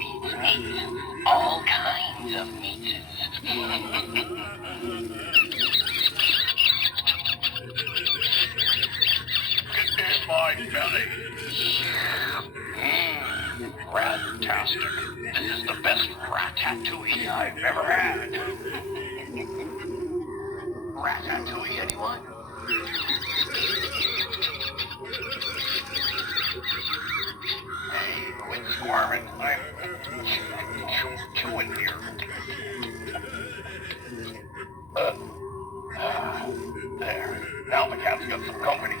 eats meat. All kinds of meats. In my belly. Rat-tastic. This is the best ratatouille I've ever had. Ratatouille, anyone? Hey, quit squirming. I'm chewing here. There. Now the cat's got some company.